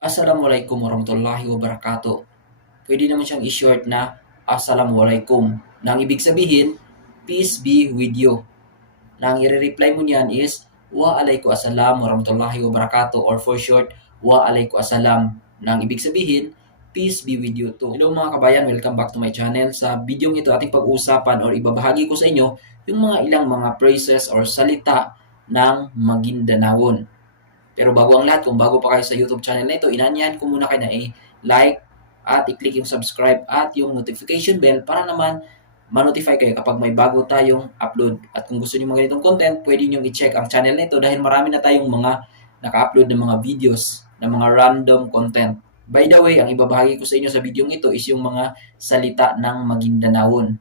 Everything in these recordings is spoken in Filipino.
Assalamualaikum warahmatullahi wabarakatuh. Pwede naman siyang i-short na Assalamualaikum. Nang ibig sabihin, peace be with you. Nang i-reply mo niyan is Wa alaikum assalam warahmatullahi wabarakatuh, or for short, Wa alaikum assalam. Nang ibig sabihin, peace be with you too. Hello mga kabayan, welcome back to my channel. Sa video ito ating pag-uusapan or ibabahagi ko sa inyo yung mga ilang mga phrases or salita ng Maguindanawon. Pero bago ang lahat, kung bago pa kayo sa YouTube channel na ito, inanyahan ko muna kayo na i-like at i-click yung subscribe at yung notification bell para naman ma-notify kayo kapag may bago tayong upload. At kung gusto niyo mga ganitong content, pwede niyo i-check ang channel na ito dahil marami na tayong mga naka-upload ng mga videos na mga random content. By the way, ang ibabahagi ko sa inyo sa video ito is yung mga salita ng Maguindanawon.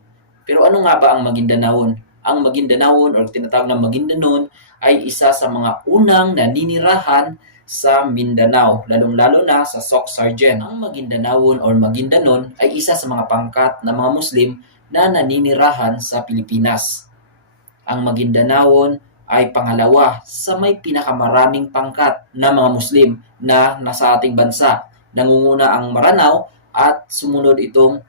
Pero ano nga ba ang Maguindanawon? Ang Maguindanawon or tinatawag na Maguindanon ay isa sa mga unang naninirahan sa Mindanao, lalong-lalo na sa Soc Sargent. Ang Maguindanawon or Maguindanon ay isa sa mga pangkat ng mga Muslim na naninirahan sa Pilipinas. Ang Maguindanawon ay pangalawa sa may pinakamaraming pangkat na mga Muslim na nasa ating bansa. Nangunguna ang Maranao at sumunod itong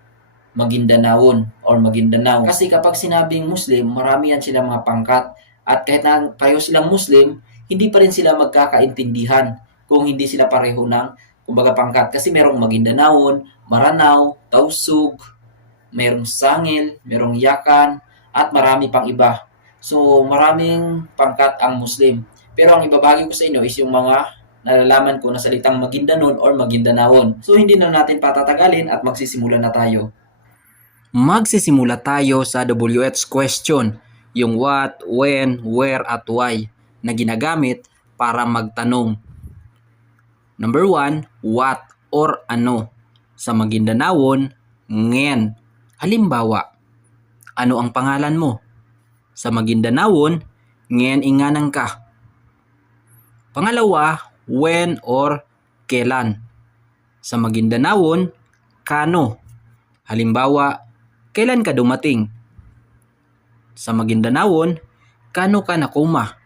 Maguindanawon or Maguindanao. Kasi kapag sinabing Muslim, marami yan silang mga pangkat. At kahit na pareho silang Muslim, hindi pa rin sila magkakaintindihan kung hindi sila pareho ng kumbaga pangkat. Kasi merong Maguindanawon, Maranao, Tausug, merong Sangil, merong Yakan, at marami pang iba. So maraming pangkat ang Muslim. Pero ang ibabahagi ko sa inyo is yung mga nalalaman ko na salitang Maguindanon or Maguindanawon. So hindi na natin patatagalin at magsisimula na tayo. Magsisimula tayo sa WH question, yung what, when, where, at why na ginagamit para magtanong. Number 1, what or ano. Sa Maguindanawon, ngen. Halimbawa, ano ang pangalan mo? Sa Maguindanawon, ngen inganang ka. Pangalawa, when or kailan. Sa Maguindanawon, kano. Halimbawa, kailan ka dumating? Sa Maguindanawon, kano ka nakuma?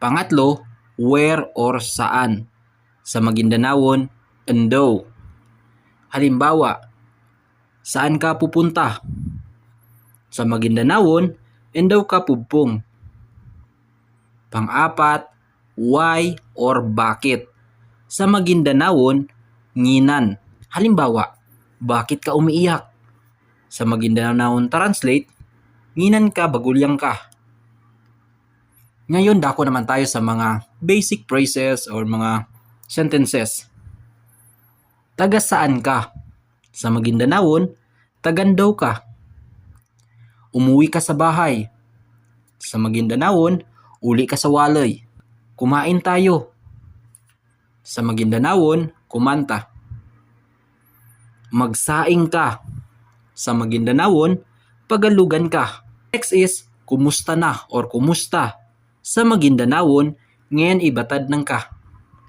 Pangatlo, where or saan. Sa Maguindanawon, endo. Halimbawa, saan ka pupunta? Sa Maguindanawon, endo ka pupung. Pang-apat, why or bakit. Sa Maguindanawon, nginan. Halimbawa, bakit ka umiiyak? Sa Maguindanawon translate, nginan ka bagulyang ka. Ngayon dako naman tayo sa mga basic phrases or mga sentences. Taga saan ka? Sa Maguindanawon, tagandaw ka. Umuwi ka sa bahay. Sa Maguindanawon, uli ka sa walay. Kumain tayo. Sa Maguindanawon, kumanta. Magsaing ka. Sa Maguindanawon, pagalugan ka. Next is, kumusta na or kumusta. Sa Maguindanawon, ngayon ibatad ng ka.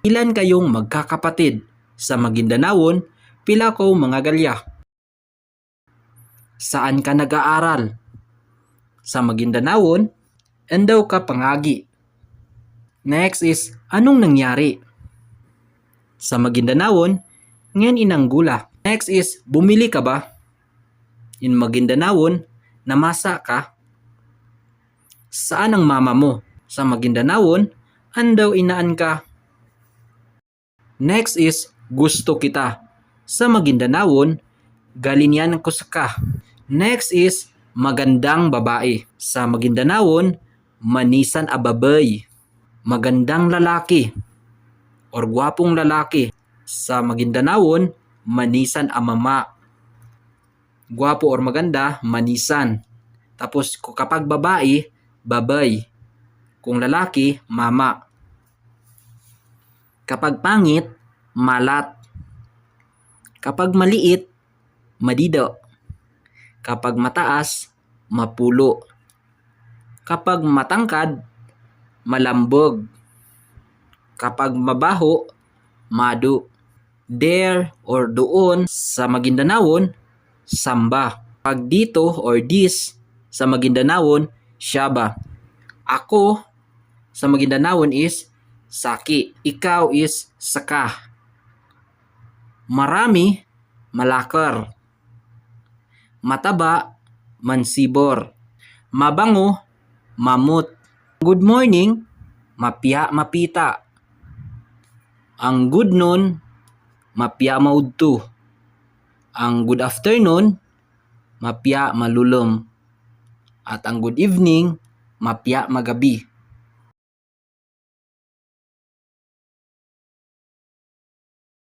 Ilan kayong magkakapatid? Sa Maguindanawon, pila ko mga galya. Saan ka nag-aaral? Sa Maguindanawon, endaw ka pangagi. Next is, anong nangyari? Sa Maguindanawon, ngayon inanggula. Next is, bumili ka ba? In Maguindanawon, namasa ka. Saan ang mama mo? Sa Maguindanawon, andaw inaan ka. Next is, gusto kita. Sa Maguindanawon, galinyan ko sa ka. Next is, magandang babae. Sa Maguindanawon, manisan a babay. Magandang lalaki or gwapong lalaki. Sa Maguindanawon, manisan a mama. Gwapo or maganda, manisan. Tapos kapag babae, babay. Kung lalaki, mama. Kapag pangit, malat. Kapag maliit, madido. Kapag mataas, mapulo. Kapag matangkad, malambog. Kapag mabaho, madu. There or doon sa Maguindanawon, samba. Pag dito or this sa Maguindanawon, syaba. Ako sa Maguindanawon is saki. Ikaw is saka. Marami, malakar. Mataba, mansibor. Mabango, mamut. Good morning, mapya mapita. Ang good noon, mapya maudto. Ang good afternoon, mapya malulom. At ang good evening, mapya magabi.